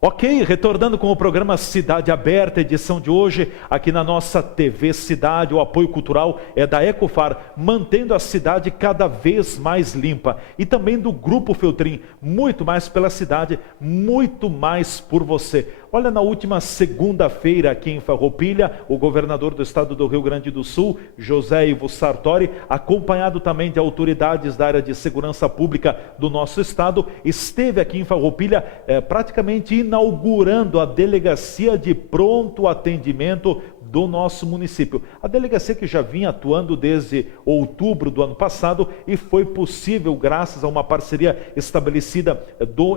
Ok, retornando com o programa Cidade Aberta, edição de hoje, aqui na nossa TV Cidade, o apoio cultural é da Ecofar, mantendo a cidade cada vez mais limpa. E também do Grupo Feltrin, muito mais pela cidade, muito mais por você. Olha, na última segunda-feira aqui em Farroupilha, o governador do estado do Rio Grande do Sul, José Ivo Sartori, acompanhado também de autoridades da área de segurança pública do nosso estado, esteve aqui em Farroupilha praticamente inaugurando a delegacia de pronto atendimento do nosso município. A delegacia que já vinha atuando desde outubro do ano passado e foi possível graças a uma parceria estabelecida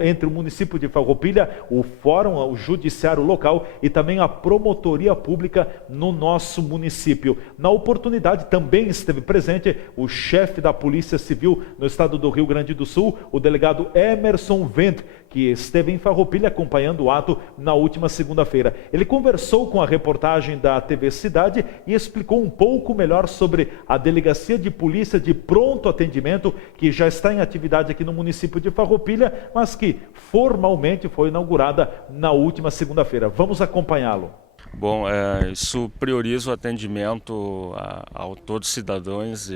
entre o município de Farroupilha, o Fórum, o Judiciário Local e também a Promotoria Pública no nosso município. Na oportunidade também esteve presente o chefe da Polícia Civil no estado do Rio Grande do Sul, o delegado Emerson Wendt, que esteve em Farroupilha acompanhando o ato na última segunda-feira. Ele conversou com a reportagem da TV Cidade e explicou um pouco melhor sobre a Delegacia de Polícia de Pronto Atendimento, que já está em atividade aqui no município de Farroupilha, mas que formalmente foi inaugurada na última segunda-feira. Vamos acompanhá-lo. Bom, isso prioriza o atendimento a todos os cidadãos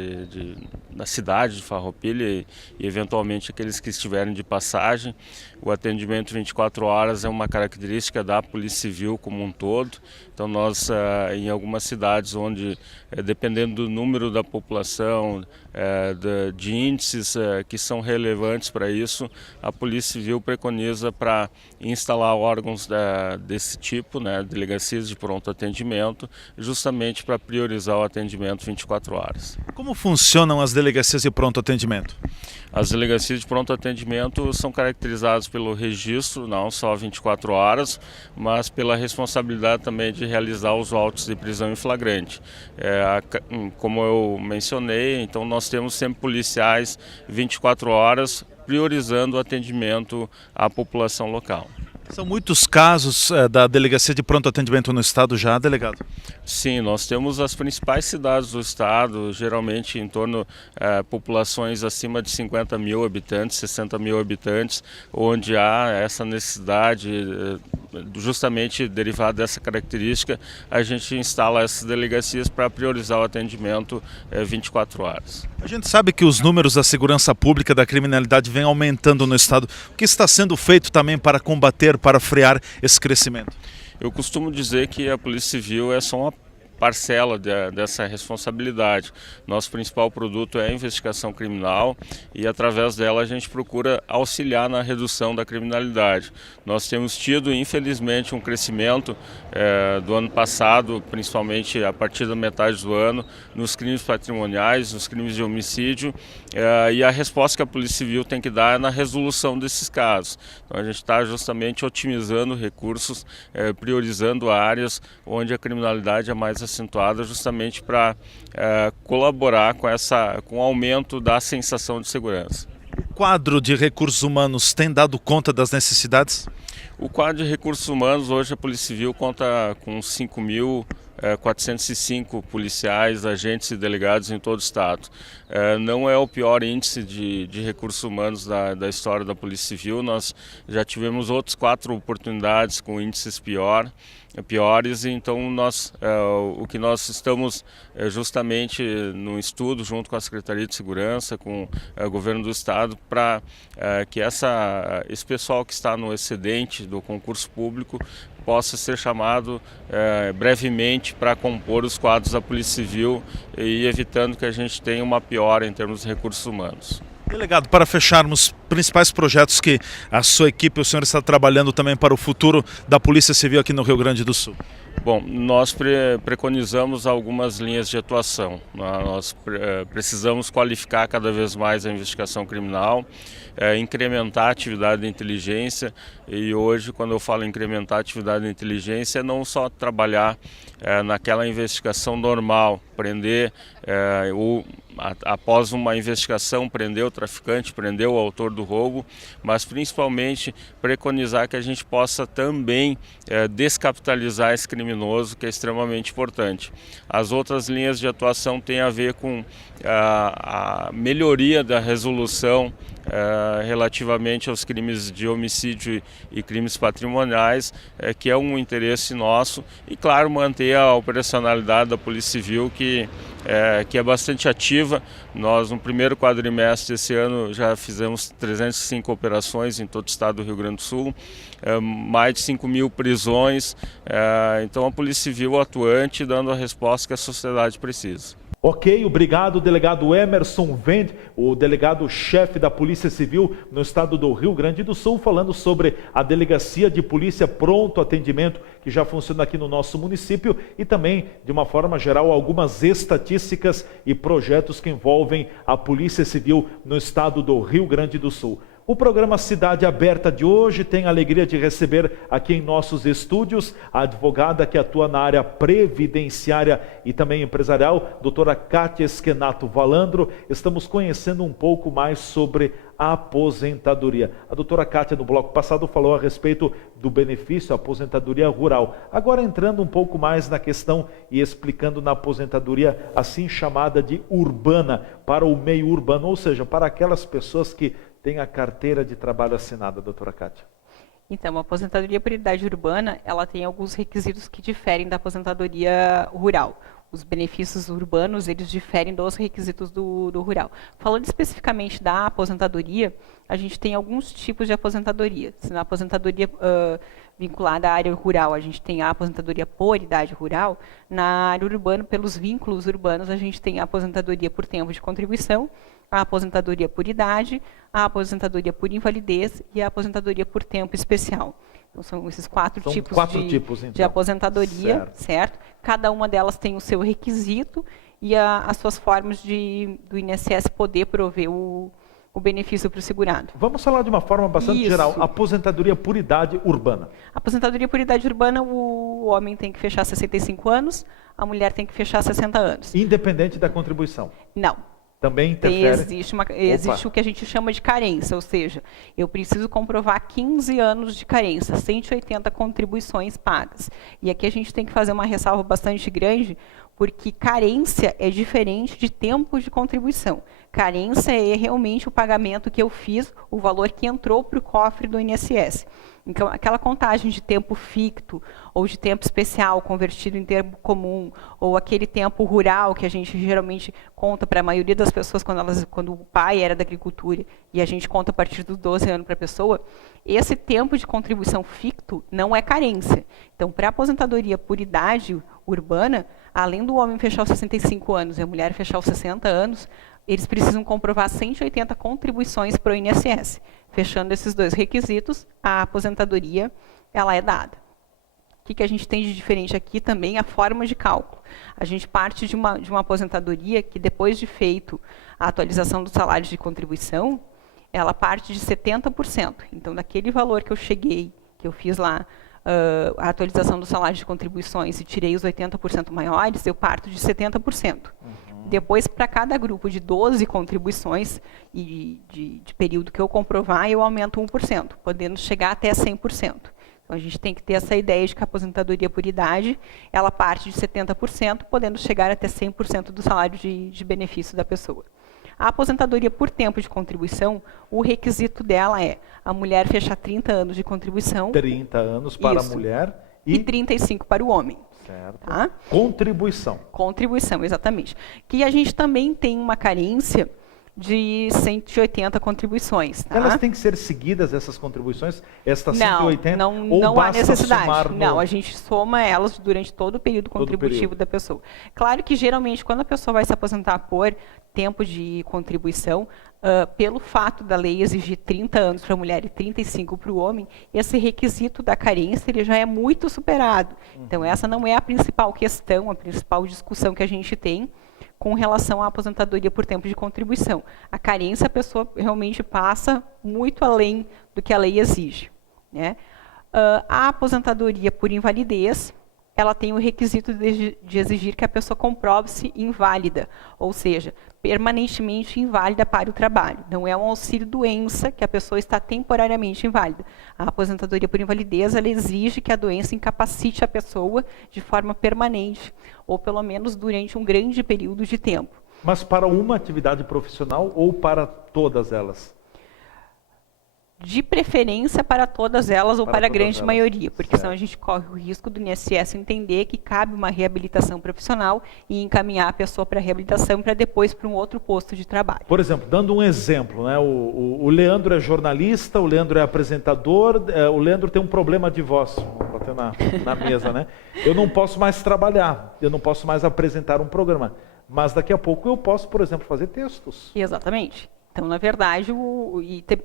da cidade de Farroupilha e eventualmente aqueles que estiverem de passagem. O atendimento 24 horas é uma característica da Polícia Civil como um todo. Então nós, em algumas cidades onde, dependendo do número da população, de índices que são relevantes para isso, a Polícia Civil preconiza para instalar órgãos desse tipo, né, delegacias de pronto atendimento, justamente para priorizar o atendimento 24 horas. Como funcionam as delegacias de pronto atendimento? As delegacias de pronto atendimento são caracterizadas pelo registro, não só 24 horas, mas pela responsabilidade também de realizar os autos de prisão em flagrante. Como eu mencionei, então nós temos sempre policiais 24 horas priorizando o atendimento à população local. São muitos casos da Delegacia de Pronto Atendimento no estado já, delegado? Sim, nós temos as principais cidades do estado, geralmente em torno de populações acima de 50 mil habitantes, 60 mil habitantes, onde há essa necessidade, justamente derivada dessa característica, a gente instala essas delegacias para priorizar o atendimento 24 horas. A gente sabe que os números da segurança pública da criminalidade vêm aumentando no estado. O que está sendo feito também para combater, para frear esse crescimento? Eu costumo dizer que a Polícia Civil é só uma parcela dessa responsabilidade. Nosso principal produto é a investigação criminal e através dela a gente procura auxiliar na redução da criminalidade. Nós temos tido, infelizmente, um crescimento do ano passado, principalmente a partir da metade do ano, nos crimes patrimoniais, nos crimes de homicídio, e a resposta que a Polícia Civil tem que dar é na resolução desses casos. Então a gente está justamente otimizando recursos, priorizando áreas onde a criminalidade é mais acentuada, justamente para colaborar com o aumento da sensação de segurança. O quadro de recursos humanos tem dado conta das necessidades? O quadro de recursos humanos, hoje a Polícia Civil conta com 5.405 policiais, agentes e delegados em todo o estado. Não é o pior índice de recursos humanos da história da Polícia Civil. Nós já tivemos outras 4 oportunidades com índices piores, então o que nós estamos justamente no estudo junto com a Secretaria de Segurança, com o Governo do Estado, para que esse pessoal que está no excedente do concurso público possa ser chamado brevemente para compor os quadros da Polícia Civil e evitando que a gente tenha uma piora em termos de recursos humanos. Delegado, para fecharmos, principais projetos que a sua equipe, o senhor está trabalhando também para o futuro da Polícia Civil aqui no Rio Grande do Sul? Bom, nós preconizamos algumas linhas de atuação. Nós precisamos qualificar cada vez mais a investigação criminal, incrementar a atividade de inteligência, e hoje, quando eu falo incrementar a atividade de inteligência, é não só trabalhar naquela investigação normal, prender após uma investigação, prender o traficante, prender o autor do roubo, mas principalmente preconizar que a gente possa também descapitalizar esse criminoso, que é extremamente importante. As outras linhas de atuação têm a ver com a melhoria da resolução relativamente aos crimes de homicídio e crimes patrimoniais, que é um interesse nosso, e claro, manter a operacionalidade da Polícia Civil, que é bastante ativa. Nós no primeiro quadrimestre desse ano já fizemos 305 operações em todo o estado do Rio Grande do Sul, mais de 5.000 prisões, então a Polícia Civil atuante, dando a resposta que a sociedade precisa. Ok, obrigado, delegado Emerson Vend, o delegado-chefe da Polícia Civil no estado do Rio Grande do Sul, falando sobre a Delegacia de Polícia Pronto Atendimento, que já funciona aqui no nosso município, e também, de uma forma geral, algumas estatísticas e projetos que envolvem a Polícia Civil no estado do Rio Grande do Sul. O programa Cidade Aberta de hoje tem a alegria de receber aqui em nossos estúdios a advogada que atua na área previdenciária e também empresarial, doutora Kátia Esquenato Valandro. Estamos conhecendo um pouco mais sobre a aposentadoria. A doutora Kátia, no bloco passado, falou a respeito do benefício aposentadoria rural. Agora entrando um pouco mais na questão e explicando na aposentadoria assim chamada de urbana, para o meio urbano, ou seja, para aquelas pessoas que tem a carteira de trabalho assinada, doutora Kátia. Então, a aposentadoria por idade urbana, ela tem alguns requisitos que diferem da aposentadoria rural. Os benefícios urbanos, eles diferem dos requisitos do rural. Falando especificamente da aposentadoria, a gente tem alguns tipos de aposentadoria. Na aposentadoria vinculada à área rural, a gente tem a aposentadoria por idade rural. Na área urbana, pelos vínculos urbanos, a gente tem a aposentadoria por tempo de contribuição, a aposentadoria por idade, a aposentadoria por invalidez e a aposentadoria por tempo especial. Então, são esses quatro tipos de aposentadoria, certo? Cada uma delas tem o seu requisito e as suas formas do INSS poder prover o benefício para o segurado. Vamos falar de uma forma bastante geral, aposentadoria por idade urbana. Aposentadoria por idade urbana, o homem tem que fechar 65 anos, a mulher tem que fechar 60 anos. Independente da contribuição? Não. Também interfere? Existe o que a gente chama de carência, ou seja, eu preciso comprovar 15 anos de carência, 180 contribuições pagas. E aqui a gente tem que fazer uma ressalva bastante grande, porque carência é diferente de tempo de contribuição. Carência é realmente o pagamento que eu fiz, o valor que entrou para o cofre do INSS. Então, aquela contagem de tempo ficto ou de tempo especial convertido em tempo comum, ou aquele tempo rural que a gente geralmente conta para a maioria das pessoas quando o pai era da agricultura e a gente conta a partir dos 12 anos para a pessoa, esse tempo de contribuição ficto não é carência. Então, para a aposentadoria por idade urbana, além do homem fechar os 65 anos e a mulher fechar os 60 anos, eles precisam comprovar 180 contribuições para o INSS. Fechando esses dois requisitos, a aposentadoria ela é dada. O que a gente tem de diferente aqui também? A forma de cálculo. A gente parte de uma aposentadoria que, depois de feito a atualização do salário de contribuição, ela parte de 70%. Então, daquele valor que eu cheguei, que eu fiz lá, a atualização do salário de contribuições e tirei os 80% maiores, eu parto de 70%. Depois, para cada grupo de 12 contribuições e de período que eu comprovar, eu aumento 1%, podendo chegar até 100%. Então, a gente tem que ter essa ideia de que a aposentadoria por idade, ela parte de 70%, podendo chegar até 100% do salário de benefício da pessoa. A aposentadoria por tempo de contribuição, o requisito dela é a mulher fechar 30 anos de contribuição. 30 anos para a mulher e 35 para o homem. Certo. Tá? Contribuição. Contribuição, exatamente. Que a gente também tem uma carência de 180 contribuições. Tá? Elas têm que ser seguidas, essas contribuições? Estas 180? Não há necessidade. Não, a gente soma elas durante todo o período contributivo da pessoa. Claro que, geralmente, quando a pessoa vai se aposentar por tempo de contribuição, pelo fato da lei exigir 30 anos para a mulher e 35 para o homem, esse requisito da carência ele já é muito superado. Então, essa não é a principal questão, a principal discussão que a gente tem com relação à aposentadoria por tempo de contribuição. A carência, a pessoa realmente passa muito além do que a lei exige, né? A aposentadoria por invalidez, ela tem o requisito de exigir que a pessoa comprove-se inválida, ou seja, permanentemente inválida para o trabalho. Não é um auxílio-doença que a pessoa está temporariamente inválida. A aposentadoria por invalidez, ela exige que a doença incapacite a pessoa de forma permanente, ou pelo menos durante um grande período de tempo. Mas para uma atividade profissional ou para todas elas? de preferência para todas elas ou para a grande maioria, porque certo. senão a gente corre o risco do INSS entender que cabe uma reabilitação profissional e encaminhar a pessoa para a reabilitação para depois para um outro posto de trabalho. Por exemplo, dando um exemplo, né? O Leandro é jornalista, o Leandro é apresentador, o Leandro tem um problema de voz, vou bater na mesa, né? Eu não posso mais trabalhar, eu não posso mais apresentar um programa, mas daqui a pouco eu posso, por exemplo, fazer textos. Exatamente. Então, na verdade,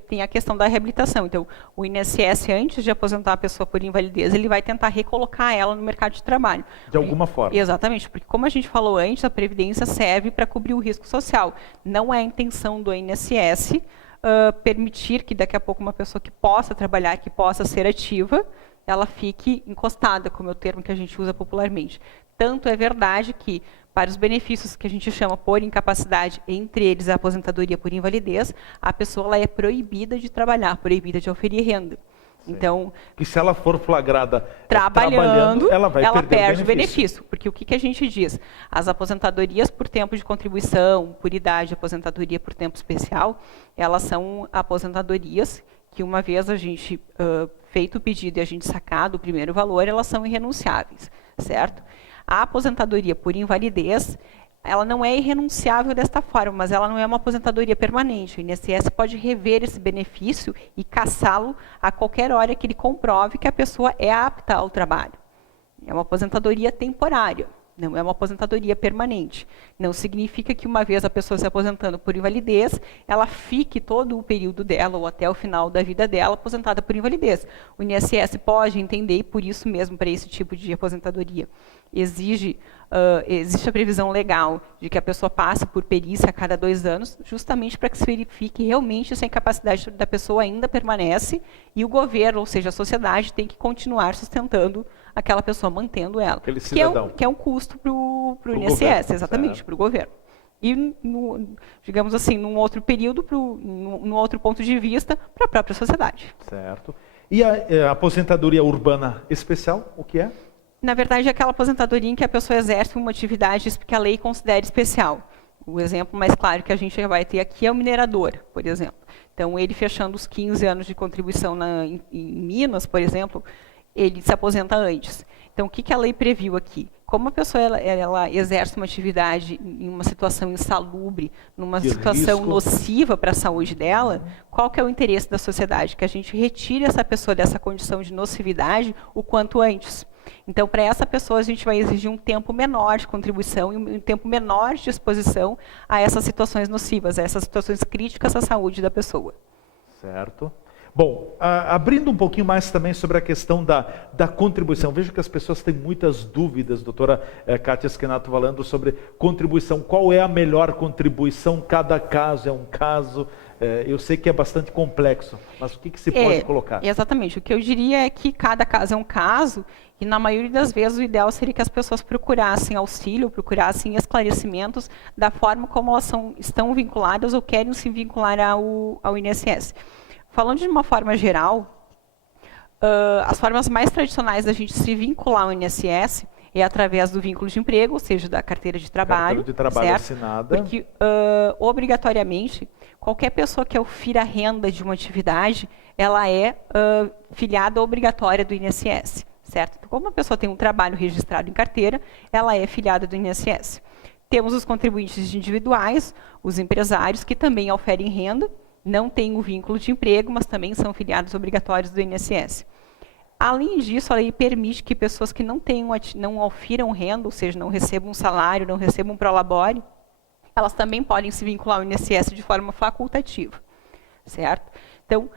tem a questão da reabilitação. Então, o INSS, antes de aposentar a pessoa por invalidez, ele vai tentar recolocar ela no mercado de trabalho. De alguma forma. Exatamente, porque como a gente falou antes, a Previdência serve para cobrir o risco social. Não é a intenção do INSS permitir que daqui a pouco uma pessoa que possa trabalhar, que possa ser ativa, ela fique encostada, como é o termo que a gente usa popularmente. Tanto é verdade que, para os benefícios que a gente chama por incapacidade, entre eles a aposentadoria por invalidez, a pessoa ela é proibida de trabalhar, proibida de oferir renda. Sim. Então, que se ela for flagrada trabalhando, ela vai perde o benefício. Porque o que a gente diz? As aposentadorias por tempo de contribuição, por idade, aposentadoria por tempo especial, elas são aposentadorias que, uma vez a gente feito o pedido e a gente sacado o primeiro valor, elas são irrenunciáveis, certo? A aposentadoria por invalidez, ela não é irrenunciável desta forma, mas ela não é uma aposentadoria permanente. O INSS pode rever esse benefício e cassá-lo a qualquer hora que ele comprove que a pessoa é apta ao trabalho. É uma aposentadoria temporária, não é uma aposentadoria permanente. Não significa que, uma vez a pessoa se aposentando por invalidez, ela fique todo o período dela, ou até o final da vida dela, aposentada por invalidez. O INSS pode entender, e por isso mesmo, para esse tipo de aposentadoria, existe a previsão legal de que a pessoa passe por perícia a cada 2 anos, justamente para que se verifique realmente se a incapacidade da pessoa ainda permanece e o governo, ou seja, a sociedade, tem que continuar sustentando aquela pessoa, mantendo ela. Aquele cidadão. Que é um custo para o INSS, governo, exatamente, para o governo. E, digamos assim, num outro período, num outro ponto de vista, para a própria sociedade. Certo. E a aposentadoria urbana especial, o que é? Na verdade, é aquela aposentadoria em que a pessoa exerce uma atividade que a lei considera especial. O exemplo mais claro que a gente vai ter aqui é o minerador, por exemplo. Então, ele fechando os 15 anos de contribuição em Minas, por exemplo, ele se aposenta antes. Então, o que a lei previu aqui? Como a pessoa ela exerce uma atividade em uma situação insalubre, numa situação nociva para a saúde dela, qual que é o interesse da sociedade? Que a gente retire essa pessoa dessa condição de nocividade o quanto antes. Então, para essa pessoa, a gente vai exigir um tempo menor de contribuição e um tempo menor de exposição a essas situações nocivas, a essas situações críticas à saúde da pessoa. Certo. Bom, abrindo um pouquinho mais também sobre a questão da contribuição. Vejo que as pessoas têm muitas dúvidas, doutora Kátia Schenato, falando sobre contribuição. Qual é a melhor contribuição? Cada caso é um caso. Eu sei que é bastante complexo, mas o que se pode colocar? Exatamente. O que eu diria é que cada caso é um caso e, na maioria das vezes, o ideal seria que as pessoas procurassem auxílio, procurassem esclarecimentos da forma como elas estão vinculadas ou querem se vincular ao INSS. Falando de uma forma geral, as formas mais tradicionais da gente se vincular ao INSS é através do vínculo de emprego, ou seja, da carteira de trabalho. Carteira de trabalho certo? assinada. Porque, obrigatoriamente, qualquer pessoa que ofira renda de uma atividade, ela é filiada obrigatória do INSS. Certo? Então, como a pessoa tem um trabalho registrado em carteira, ela é filiada do INSS. Temos os contribuintes individuais, os empresários, que também oferem renda, não têm o vínculo de emprego, mas também são filiados obrigatórios do INSS. Além disso, a lei permite que pessoas que não ofiram renda, ou seja, não recebam um salário, não recebam um prolabore, elas também podem se vincular ao INSS de forma facultativa. Certo? Então,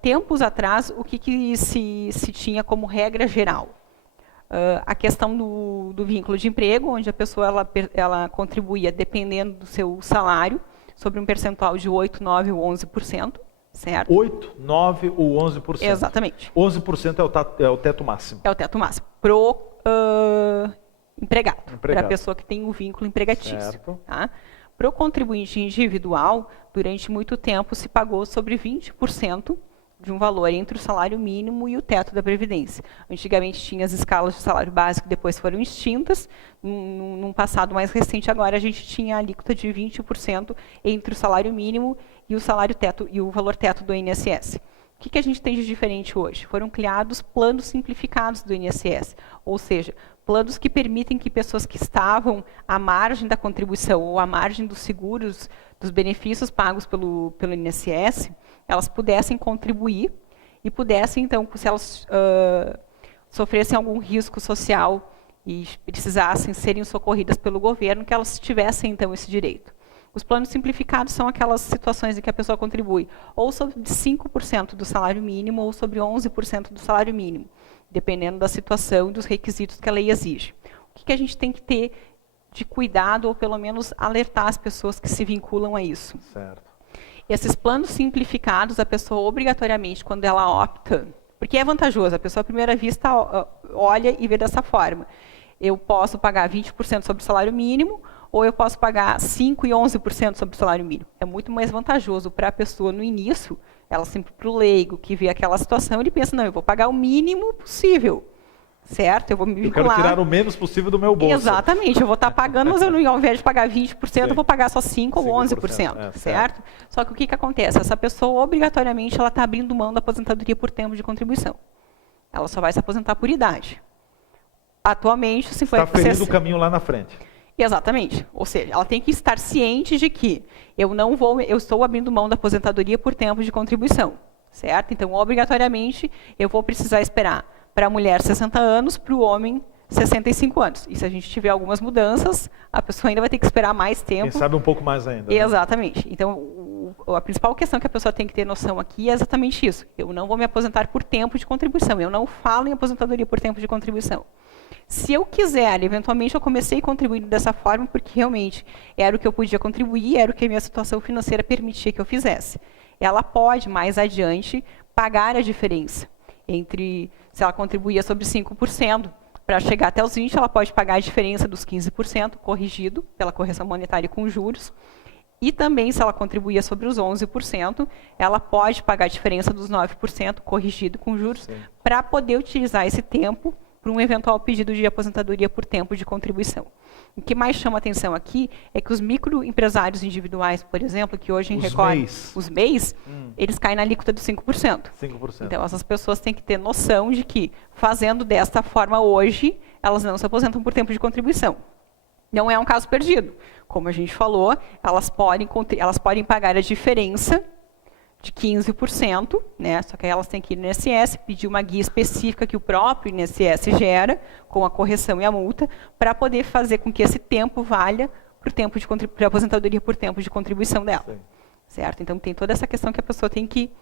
tempos atrás, o que se tinha como regra geral? A questão do vínculo de emprego, onde a pessoa ela contribuía, dependendo do seu salário, sobre um percentual de 8, 9 ou 11%, certo? 8, 9 ou 11%. Exatamente. 11% é o teto máximo. É o teto máximo. Pro empregado. Para a pessoa que tem um vínculo empregatício. Tá? Para o contribuinte individual, durante muito tempo se pagou sobre 20% de um valor entre o salário mínimo e o teto da Previdência. Antigamente tinha as escalas de salário básico, depois foram extintas. Num passado mais recente, agora a gente tinha a alíquota de 20% entre o salário mínimo e o salário teto e o valor teto do INSS. O que a gente tem de diferente hoje? Foram criados planos simplificados do INSS, ou seja, planos que permitem que pessoas que estavam à margem da contribuição ou à margem dos seguros, dos benefícios pagos pelo INSS, elas pudessem contribuir e pudessem, então, se elas sofressem algum risco social e precisassem serem socorridas pelo governo, que elas tivessem, então, esse direito. Os planos simplificados são aquelas situações em que a pessoa contribui ou sobre 5% do salário mínimo ou sobre 11% do salário mínimo, dependendo da situação e dos requisitos que a lei exige. O que a gente tem que ter de cuidado ou pelo menos alertar as pessoas que se vinculam a isso? Certo. Esses planos simplificados, a pessoa obrigatoriamente, quando ela opta, porque é vantajoso, a pessoa à primeira vista olha e vê dessa forma. Eu posso pagar 20% sobre o salário mínimo, ou eu posso pagar 5% e 11% sobre o salário mínimo. É muito mais vantajoso para a pessoa no início, ela sempre para o leigo, que vê aquela situação, ele pensa, não, eu vou pagar o mínimo possível, certo? Eu vou me vincular. Eu quero tirar o menos possível do meu bolso. Exatamente, eu vou estar pagando, mas eu, ao invés de pagar 20%, Sim. eu vou pagar só 5% ou 11%, certo? Só que o que acontece? Essa pessoa, obrigatoriamente, ela está abrindo mão da aposentadoria por tempo de contribuição. Ela só vai se aposentar por idade. Atualmente, 50%... Está ferindo o caminho lá na frente. Exatamente. Ou seja, ela tem que estar ciente de que eu estou abrindo mão da aposentadoria por tempo de contribuição, certo? Então, obrigatoriamente, eu vou precisar esperar para a mulher 60 anos, para o homem 65 anos. E se a gente tiver algumas mudanças, a pessoa ainda vai ter que esperar mais tempo. Quem sabe um pouco mais ainda. Né? Exatamente. Então, a principal questão que a pessoa tem que ter noção aqui é exatamente isso. Eu não vou me aposentar por tempo de contribuição. Eu não falo em aposentadoria por tempo de contribuição. Se eu quiser, eventualmente eu comecei contribuindo dessa forma porque realmente era o que eu podia contribuir, era o que a minha situação financeira permitia que eu fizesse. Ela pode, mais adiante, pagar a diferença entre, se ela contribuía sobre 5%, para chegar até os 20%, ela pode pagar a diferença dos 15%, corrigido pela correção monetária com juros. E também, se ela contribuía sobre os 11%, ela pode pagar a diferença dos 9%, corrigido com juros, para poder utilizar esse tempo para um eventual pedido de aposentadoria por tempo de contribuição. O que mais chama atenção aqui é que os microempresários individuais, por exemplo, que hoje recorrem os MEIs, eles caem na alíquota dos 5%. 5%. Então, essas pessoas têm que ter noção de que, fazendo desta forma hoje, elas não se aposentam por tempo de contribuição. Não é um caso perdido. Como a gente falou, elas podem pagar a diferença de 15%, né? Só que aí elas têm que ir no INSS, pedir uma guia específica que o próprio INSS gera, com a correção e a multa, para poder fazer com que esse tempo valha para a aposentadoria por tempo de contribuição dela. Sim. Certo? Então, tem toda essa questão que a pessoa tem que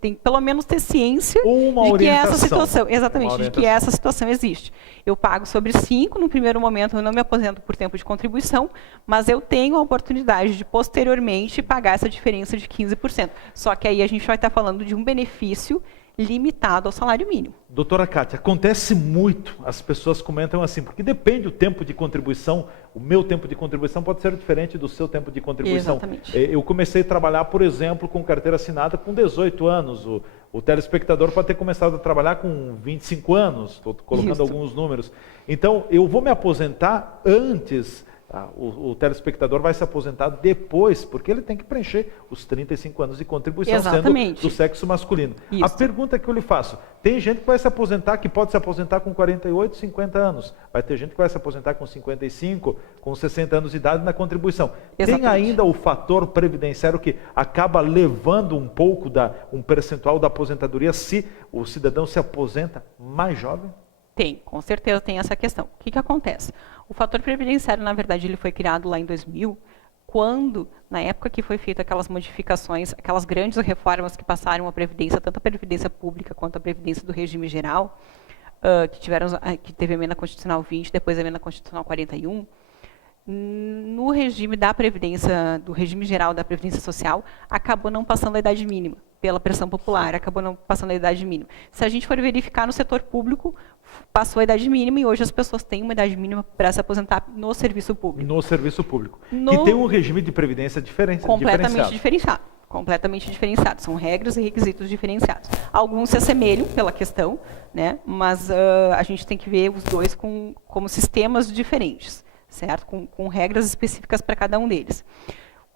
tem pelo menos ter ciência de que essa situação, exatamente, de que essa situação existe. Eu pago sobre 5%, no primeiro momento eu não me aposento por tempo de contribuição, mas eu tenho a oportunidade de posteriormente pagar essa diferença de 15%. Só que aí a gente vai estar falando de um benefício limitado ao salário mínimo. Doutora Kátia, acontece muito, as pessoas comentam assim, porque depende do tempo de contribuição, o meu tempo de contribuição pode ser diferente do seu tempo de contribuição. Exatamente. Eu comecei a trabalhar, por exemplo, com carteira assinada com 18 anos, o telespectador pode ter começado a trabalhar com 25 anos, estou colocando alguns números. Então, eu vou me aposentar antes... O telespectador vai se aposentar depois, porque ele tem que preencher os 35 anos de contribuição, exatamente, sendo do sexo masculino. Isso. A pergunta que eu lhe faço, tem gente que vai se aposentar, que pode se aposentar com 48, 50 anos. Vai ter gente que vai se aposentar com 55, com 60 anos de idade na contribuição. Exatamente. Tem ainda o fator previdenciário que acaba levando um pouco, um percentual da aposentadoria, se o cidadão se aposenta mais jovem? Tem, com certeza tem essa questão. O que acontece? O fator previdenciário, na verdade, ele foi criado lá em 2000, quando, na época que foi feita aquelas modificações, aquelas grandes reformas que passaram a Previdência, tanto a Previdência Pública quanto a Previdência do Regime Geral, que teve a Emenda Constitucional 20, depois a Emenda Constitucional 41, no regime da Previdência, do regime geral da Previdência Social, acabou não passando a idade mínima, pela pressão popular, acabou não passando a idade mínima. Se a gente for verificar no setor público, passou a idade mínima e hoje as pessoas têm uma idade mínima para se aposentar no serviço público. No serviço público. Que tem um regime de previdência completamente diferenciado. Completamente diferenciado. São regras e requisitos diferenciados. Alguns se assemelham pela questão, né? Mas a gente tem que ver os dois como sistemas diferentes, certo? Com regras específicas para cada um deles.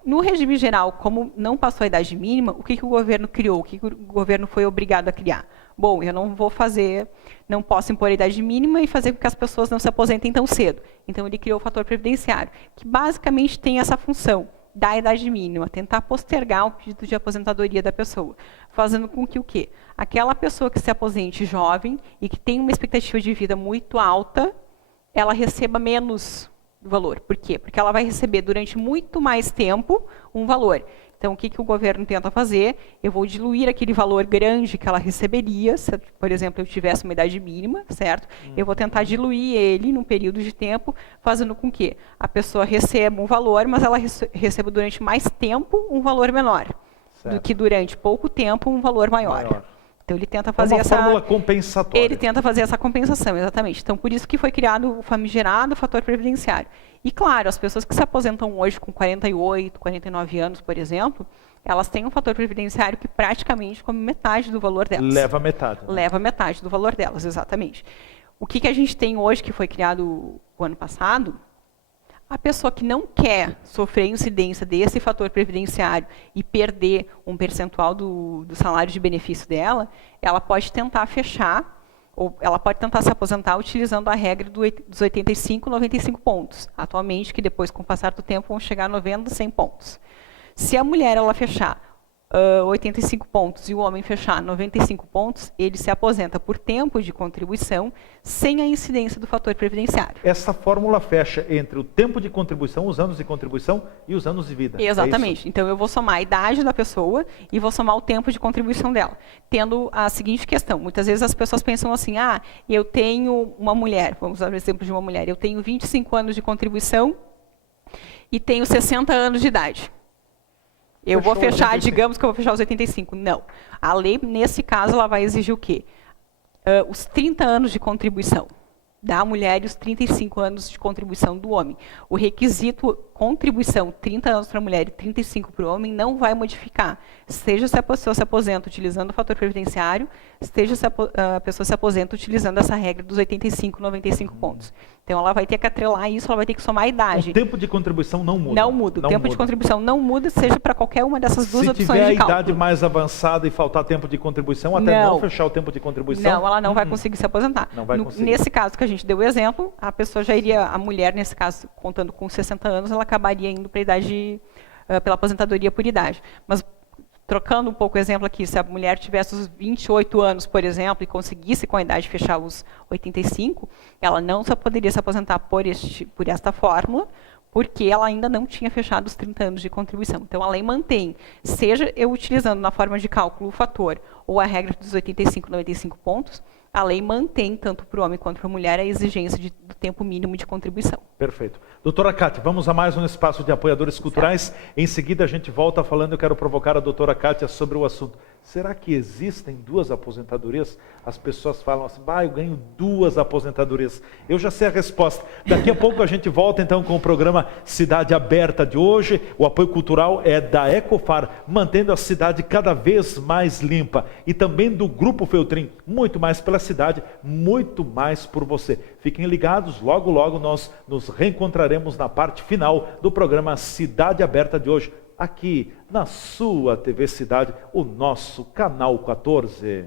no regime geral, como não passou a idade mínima, o que o governo criou? O que o governo foi obrigado a criar? Bom, eu não posso impor a idade mínima e fazer com que as pessoas não se aposentem tão cedo. Então, ele criou o fator previdenciário, que basicamente tem essa função da idade mínima, tentar postergar o pedido de aposentadoria da pessoa, fazendo com que o quê? Aquela pessoa que se aposente jovem e que tem uma expectativa de vida muito alta, ela receba menos valor. Por quê? Porque ela vai receber durante muito mais tempo um valor. Então, o que o governo tenta fazer? Eu vou diluir aquele valor grande que ela receberia, se, por exemplo, eu tivesse uma idade mínima, certo? Eu vou tentar diluir ele num período de tempo, fazendo com que a pessoa receba um valor, mas ela receba durante mais tempo um valor menor, do que durante pouco tempo um valor maior. Então, ele tenta fazer essa fórmula compensatória. Ele tenta fazer essa compensação, exatamente. Então, por isso que foi criado o famigerado fator previdenciário. E, claro, as pessoas que se aposentam hoje com 48, 49 anos, por exemplo, elas têm um fator previdenciário que praticamente come metade do valor delas. Leva metade. Leva metade do valor delas, exatamente. O que a gente tem hoje, que foi criado o ano passado, a pessoa que não quer sofrer incidência desse fator previdenciário e perder um percentual do salário de benefício dela, ela pode tentar fechar, ou ela pode tentar se aposentar utilizando a regra dos 85, 95 pontos. Atualmente, que depois, com o passar do tempo, vão chegar a 90, 100 pontos. Se a mulher ela fechar 85 pontos e o homem fechar 95 pontos, ele se aposenta por tempo de contribuição sem a incidência do fator previdenciário. Essa fórmula fecha entre o tempo de contribuição, os anos de contribuição e os anos de vida. Exatamente. Então, eu vou somar a idade da pessoa e vou somar o tempo de contribuição dela. Tendo a seguinte questão, muitas vezes as pessoas pensam assim, eu tenho uma mulher, vamos usar o exemplo de uma mulher, eu tenho 25 anos de contribuição e tenho 60 anos de idade. Eu vou fechar, digamos que eu vou fechar os 85. Não. A lei, nesse caso, ela vai exigir o quê? Os 30 anos de contribuição da mulher e os 35 anos de contribuição do homem. O requisito contribuição, 30 anos para a mulher e 35 para o homem, não vai modificar. Seja se a pessoa se aposenta utilizando o fator previdenciário, seja se a pessoa se aposenta utilizando essa regra dos 85, 95 pontos. Então, ela vai ter que atrelar isso, ela vai ter que somar a idade. O tempo de contribuição não muda. Não muda. O tempo de contribuição não muda, seja para qualquer uma dessas duas opções de cálculo. Se tiver a idade mais avançada e faltar tempo de contribuição, até não fechar o tempo de contribuição? Não, ela não vai conseguir se aposentar. Não vai conseguir. Nesse caso que a gente deu o exemplo, a pessoa já iria, a mulher, nesse caso, contando com 60 anos, ela acabaria indo para a idade, pela aposentadoria por idade. Mas, trocando um pouco o exemplo aqui, se a mulher tivesse os 28 anos, por exemplo, e conseguisse com a idade fechar os 85, ela não só poderia se aposentar por esta fórmula, porque ela ainda não tinha fechado os 30 anos de contribuição. Então, a lei mantém, seja eu utilizando na forma de cálculo o fator ou a regra dos 85, 95 pontos, a lei mantém, tanto para o homem quanto para a mulher, a exigência do tempo mínimo de contribuição. Perfeito. Doutora Kátia, vamos a mais um espaço de apoiadores culturais. Certo. Em seguida, a gente volta falando, eu quero provocar a doutora Kátia sobre o assunto. Será que existem duas aposentadorias? As pessoas falam assim, eu ganho duas aposentadorias. Eu já sei a resposta. Daqui a pouco a gente volta então com o programa Cidade Aberta de hoje. O apoio cultural é da Ecofar, mantendo a cidade cada vez mais limpa. E também do Grupo Feltrin, muito mais pela cidade, muito mais por você. Fiquem ligados, logo logo nós nos reencontraremos na parte final do programa Cidade Aberta de hoje, aqui na sua TV Cidade, o nosso canal 14.